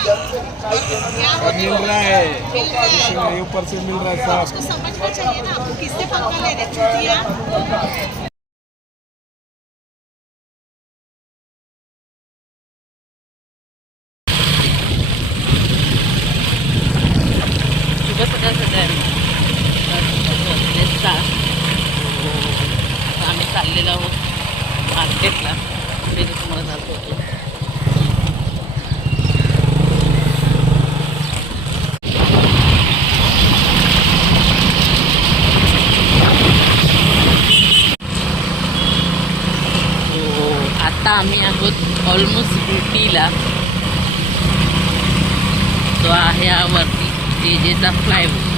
Mill रहा है, ऊपर से मिल रहा है सब। उसको समझना चाहिए ना, आपको किससे पंगा ले रहे चूतिया। आम्ही चाललेलो आहोत मार्केटला. पुढे तुम्हाला जात होतो. आता आम्ही आहोत ऑलमोस्ट UPला. तो आहे वरती जेजेचा फ्लायओव्हर.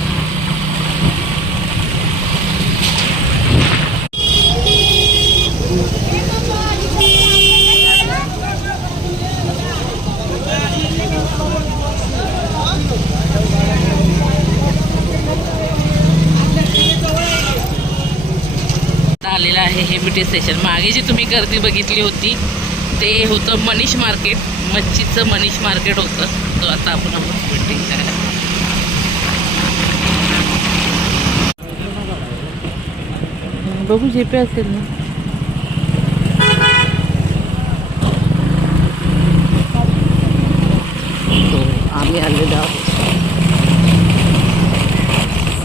आलेलं आहे हे ब्युटी स्टेशन. मागे जी तुम्ही गर्दी बघितली होती ते होतं मनीष मार्केट, मच्छीचं मनीष मार्केट होतं. तो आता आपण ब्युटी करायला बघू जे पे असेल ना. आम्ही आलेलो आहोत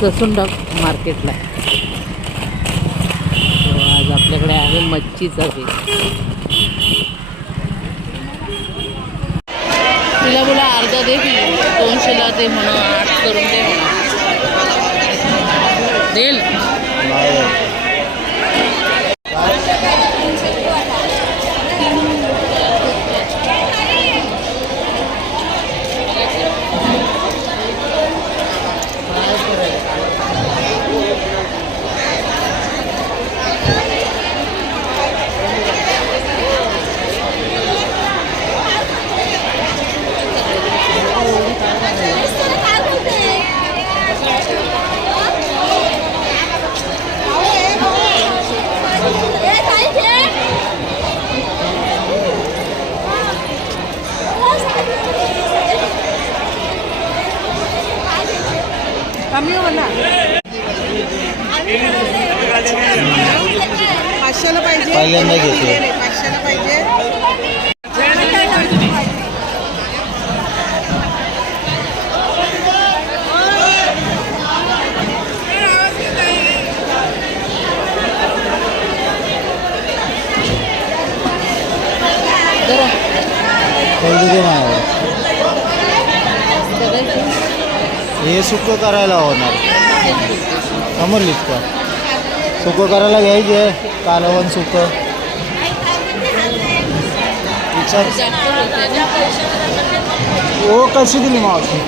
ससुंडा मार्केटला. आज आपल्याकडे आहे मच्छीचा बेस. तिला बोला अर्धा दे की 200ला दे म्हणा, 8 करून दे म्हणा. देईल कमी हो ना. 500ला पाहिजे, पहिल्यांदा घेते. 500ला पाहिजे. हे सुकं करायला होणार. समजलीच का? सुकं करायला घ्यायचे कालवण सुकं. हो कशी दिली मावशी?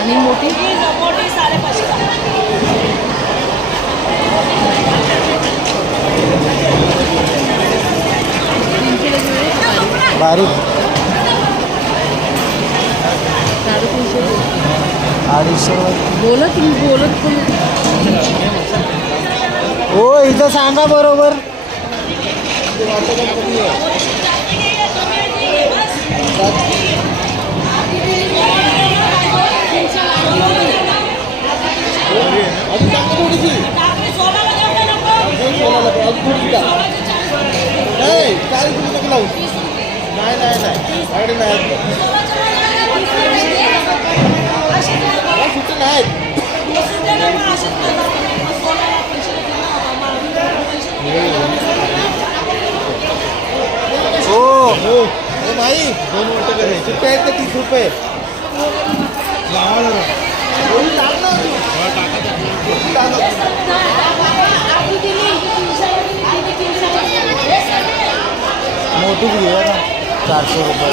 आणि मोठी बारीक 250. बोलत पण हो इथं सांगा बरोबर. हो भाई 2 वाटं करायचे. किती आहेत ते? 30 रुपये. मोठी घेऊया ना 400 रुपये.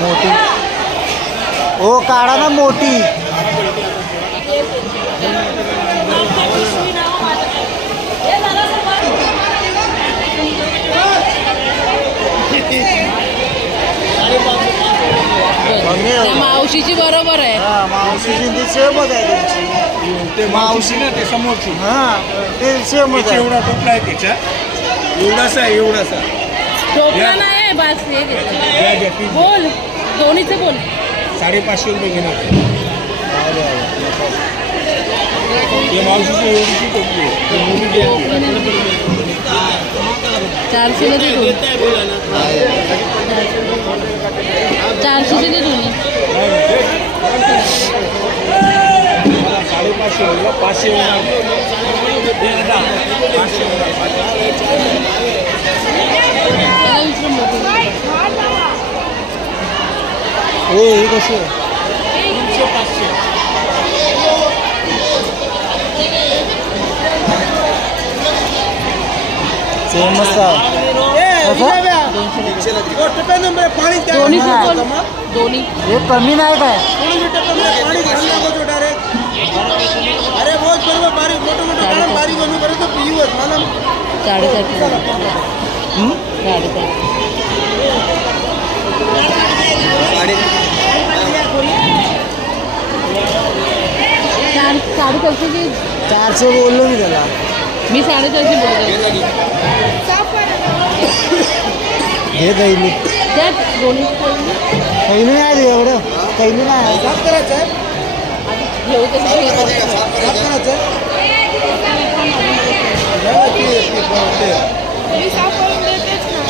मोठी हो काढा ना मोठी. मावशीची बरोबर आहे. मावशीची ती सेमच आहे तुमची. ते मावशी ना ते समोरची. ते सेमच आहे. एवढा टोपला आहे त्याच्या. एवढासा टोपला नाही नाही बस हे घेतलं. या जॅपी बोल दोन्हीचं बोल. 550 रुपये घेणार. ये मावशीची एवढीची टोपली आहे. ही मोठी जॅपी. 400 दे दोन्ही. 400 दे दोन्ही. मला 550 होईल, 500 होणार. 500 होणार. त्याला विचारून बघू. हे कसे सेम मस्त दोन्ही बोल. दोन्ही हे कमी नाही काय अरे बहुत बरोबर बारीक मोठं मोठं काढून बारीक बनवू बरं तर पिवत मला 450 400 बोललो मी त्याला मी 450 बोलतो. हे कैली त्यात दोन्ही कैली नाही दे एवढं कैली नाही साफ करायचं आहे घेऊ तसं साफ करायचं मी साफ करून देतेच ना.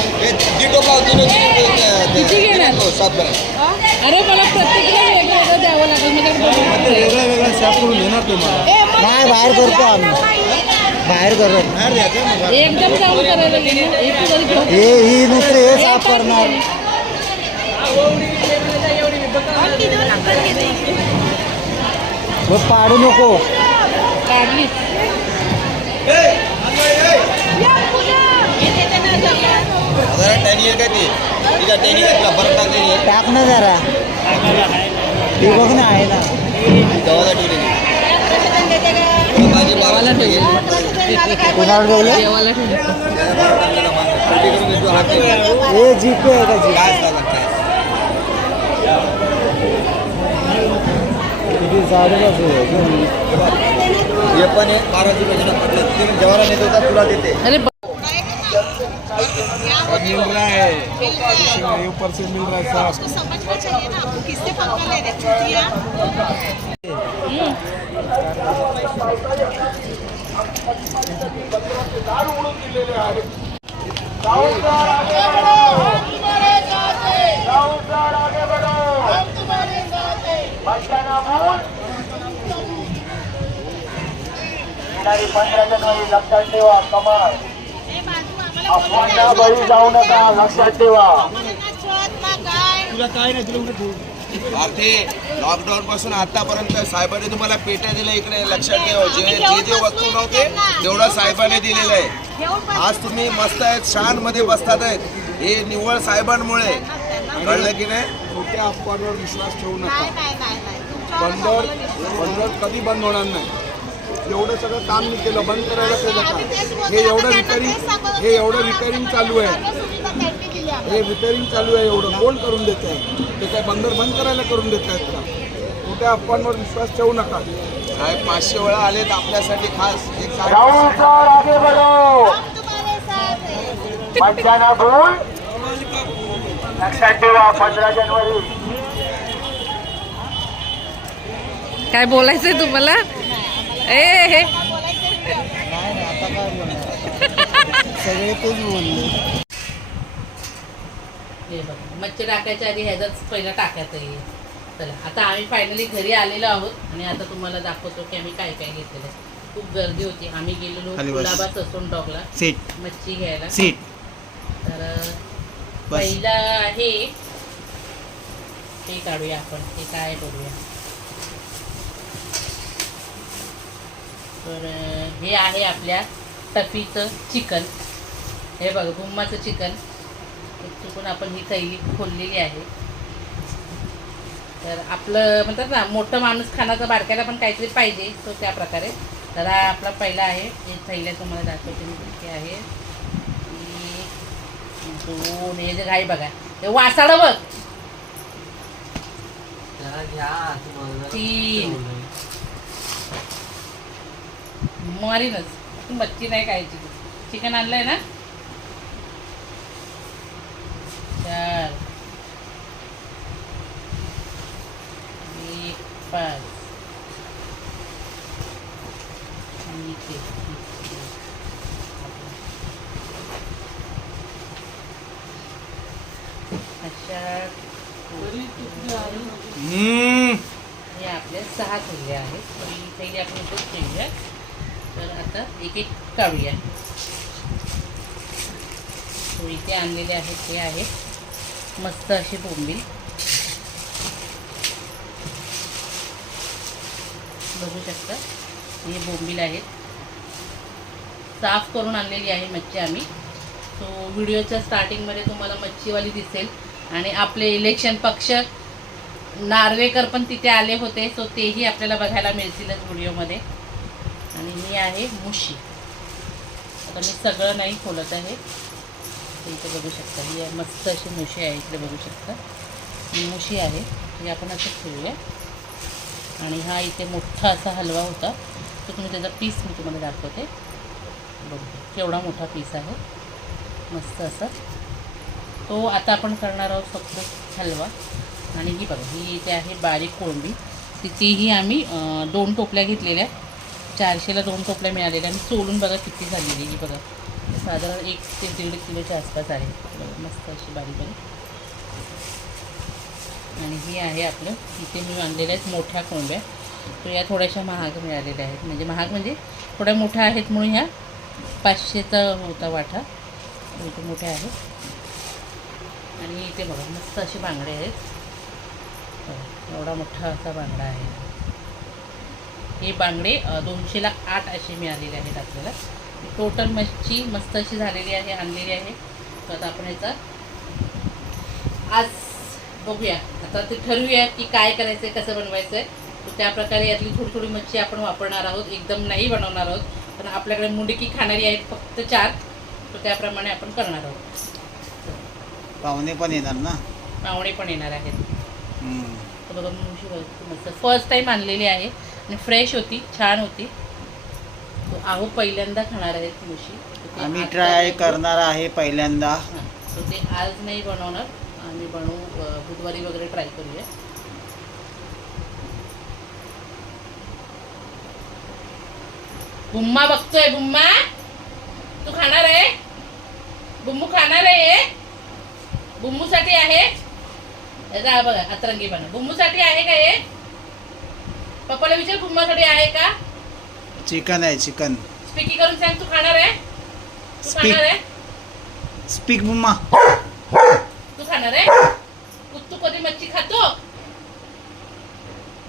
किती घेणार? अरे मला प्रत्येकाला वेगळं वेगळं द्यावं लागेल. मी काय वेगळ्या वेगळ्या साफ करून देणार तुम्हाला. नाही बाहेर करतो आम्ही बाहेर करत बाहेर द्यायचं मग. एकदम जाऊन करायला लागेल ना. एक तरी घेऊ. हे ही नुसते हे साफ करणार बस पाडू नको काढलीच. टाक ना जरा ते बघ ना आहे ना देवाला ठेवलं. कोणाला ठेवलं देवाला ठेवलं. हे जीपे आहे का जीप किती साडेपाच हे पण एक 12ची भजनं पडलं जेव्हा नेत होता तुला देते. अरे मिल रहा है 1% मिल रहा है साफ. उसको समझना चाहिए ना आपको किससे पंगा ले रहे चूतिया. जाऊ नका लक्षात ठेवा. तुला काय नाही, तुला उलट ठेवू. लॉकडाऊन पासून आतापर्यंत साहेबांनी तुम्हाला पेट्या दिल्या इकडे लक्षात ठेवा. जे वस्तू नव्हते तेवढं साहेबांनी दिलेलं आहे. आज तुम्ही मस्त आहेत शान मध्ये बसतात आहेत हे निव्वळ साहेबांमुळे. कळलं की नाही. खोट्या अफवांवर विश्वास ठेवू नका. बंदर कधी बंद होणार नाही. एवढं सगळं काम मी केलं, बंद करायला केलं का? हे एवढं रिपेअरिंग चालू आहे. हे रिपेअरिंग चालू आहे एवढं कोण करून देत आहे? ते काय बंदर बंद करायला करून देत आहेत का? खोट्या अफवांवर विश्वास ठेवू नका. साहेब 500 वेळा आलेत आपल्यासाठी खास एक लक्षात ठेवा. 15 जानेवारी काय बोलायचंय तुम्हाला? हे सगळे तेच बोलले. हे बघा मच्छी टाकायच्या आधी ह्याचाच पहिला टाकायचं आहे. चला आता आम्ही फायनली घरी आलेलो आहोत आणि आता तुम्हाला दाखवतो की आम्ही काय काय घेतलेलं आहे. खूप गर्दी होती. आम्ही गेलेलो गुलाबा ससून डॉगला मच्छी घ्यायला. तर पहिला आहे हे काढूया आपण. हे काय करूया तर हे आहे आपल्या टफीचं चिकन. हे बघा गुम्माचं चिकन. चुकून आपण ही थैली खोललेली आहे. तर आपलं म्हणतात ना मोठं माणूस खाण्याचा बारक्याला पण काहीतरी पाहिजे तो त्या प्रकारे. तर हा आपला पहिला आहे. हे थैल्या तुम्हाला दाखवते मी किती आहे. 2 हे जे घाई बघा हे वासाडं बघ. 3 मारीनच मच्छी नाही खायची. चिकन आणलंय ना 5 आणि इथे अशा हे आपल्या 6 थैल्या आहेत. तर ही थैली आपण इथेच ठेवूया. तर आता एक एक काढूया. तो इथे आणलेले आहेत ते आहेत मस्त असे बोंबील. बघू शकता हे बोंबील आहेत. साफ करून आणलेली आहे मच्छी आम्ही. सो व्हिडिओच्या स्टार्टिंगमध्ये तुम्हाला मच्छीवाली दिसेल आणि आपले इलेक्शन पक्ष नार्वेकर पण तिथे आले होते. सो तेही आपल्याला बघायला मिळतीलच व्हिडिओमध्ये. आणि ही आहे मुशी. आता मी सगळं नाही खोलत आहे. इथे बघू शकता ही मस्त अशी मुशी आहे. इकडे बघू शकता ही मुशी आहे. ही आपण असं ठेवूया. आणि हा इथे मोठा असा हलवा होता. तो तुम्ही त्याचा पीस मी तुम्हाला दाखवते. बघू केवढा मोठा पीस आहे मस्त असा. तो आता आपण करणार आहोत फक्त हलवा. आणि ही बघा ही इथे आहे बारीक कोळंबी. तिथेही आम्ही 2 टोपल्या घेतलेल्या. 400ला 2 टोपल्या मिळालेल्या. आणि सोलून बघा किती झालेली. ही बघा साधारण 1 ते 1.5 किलोच्या आसपास आहे. बघा मस्त अशी बारीक बारीक. आणि ही आहे आपलं इथे मी आणलेल्या आहेत मोठ्या कोळंब्या. तर या थोड्याशा महाग मिळालेल्या आहेत. म्हणजे महाग म्हणजे थोड्या मोठ्या आहेत म्हणून ह्या 500चा होता वाटा. इथे मोठ्या आहेत. आणि इथे बघा मस्त असे बांगडे आहेत. एवढा मोठा असा बांगडा आहे. हे बांगडे 200ला 8 असे मिळालेले आहेत आपल्याला. टोटल मच्छी मस्त अशी झालेली आहे आणलेली आहे. तर आता आपण याचा आज बघूया. आता ते ठरवूया की काय करायचं आहे कसं बनवायचं आहे. तर त्याप्रकारे यातली थोडी थोडी मच्छी आपण वापरणार आहोत. एकदम नाही बनवणार आहोत. पण आपल्याकडे मुंडकी खाणारी आहेत फक्त 4. तर त्याप्रमाणे आपण करणार आहोत. पाहुणे पण येणार ना. पाहुणे पण येणार आहेत. तर बघा मुशी मस्त फर्स्ट टाईम आणलेली आहे आणि फ्रेश होती छान होती. तो आहो पहिल्यांदा खाणार आहेत मुशी. आम्ही ट्राय करणार आहे पहिल्यांदा. हां तर ते आज नाही बनवणार. आम्ही बनवू बुधवारी वगैरे ट्राय करूया. बुम्मा बघतोय. बुम्मा तू खाणार आहे. बुम्मू खाणार आहे. बुम्मूसाठी आहे. याचा बघा अतरंगी बना. बुम्मूसाठी आहे का हे. पप्पाला विचार बुम्मासाठी आहे का. चिकन आहे चिकन. स्पीकी करून सांग तू खाणार आहे. तू खाणार आहे. स्पीक बुम्मा. तू खाणार आहे. तू कधी मच्छी खातो.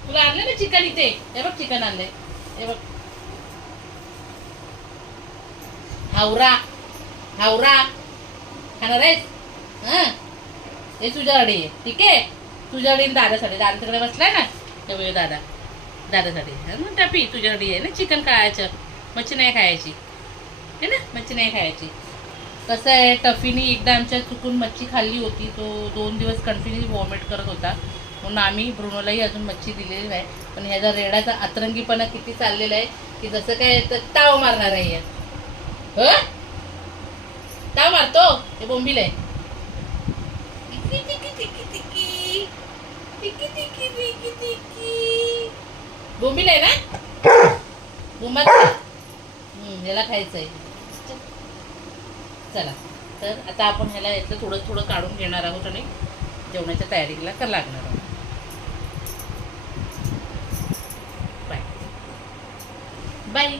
तुला आणलं ना चिकन इथे. हे बघ चिकन आणलंय. हे बघ हावरा हावरा खाणार आहेस. हां हे तुझ्याकडे आहे. ठीक आहे तुझ्याकडे दादासाठी. दादा तिकडे बसलाय ना तेव्हा दादा दादासाठी टपी तुझ्याकडे आहे ना चिकन खायचं. मच्छी नाही खायची है ना. मच्छी नाही खायची. कसं आहे टफीने एकदा आमच्या चुकून मच्छी खाल्ली होती. तो 2 दिवस कंटिन्यू वॉमिट करत होता. म्हणून आम्ही ब्रुनोलाही अजून मच्छी दिलेली नाही. पण ह्याचा रेडाचा अतरंगीपणा किती चाललेला आहे की जसं काय तर ताव मारणार आहे. हो ताव मारतो. हे बोंबील आहे. बोंबील आहे ना. बुम्मा ह्याला खायचं आहे. चला तर आता आपण ह्याला यातलं थोडं थोडं काढून घेणार आहोत आणि जेवणाच्या तयारीला लागणार आहोत. Bye bye.